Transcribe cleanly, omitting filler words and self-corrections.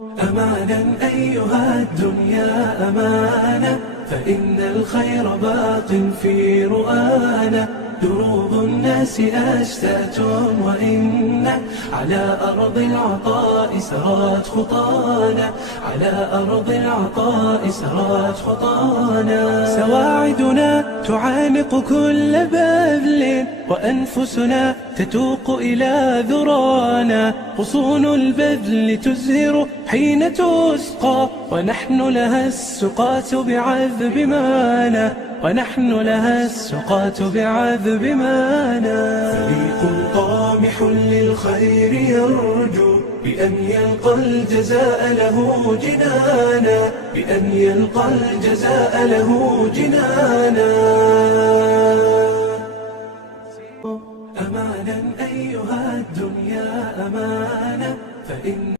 أمانا أيها الدنيا أمانة، فإن الخير باق في رؤانا. دروب الناس أشتات وإن على أرض العطاء سرت خطانا، على أرض العطاء سرت خطانا. سواعدنا تعانق كل بذل، وأنفسنا تتوق إلى ذرانا. غصون البذل تزهر حين تسقى، ونحن لها السقاة بعذب مانا، ونحن لها السقاة بعذب مانا. فريق طامح للخير يرجو بأن يلقى الجزاء له جنانا، بأن يلقى الجزاء له جنانا. أمانا أيها الدنيا أمانة، فإن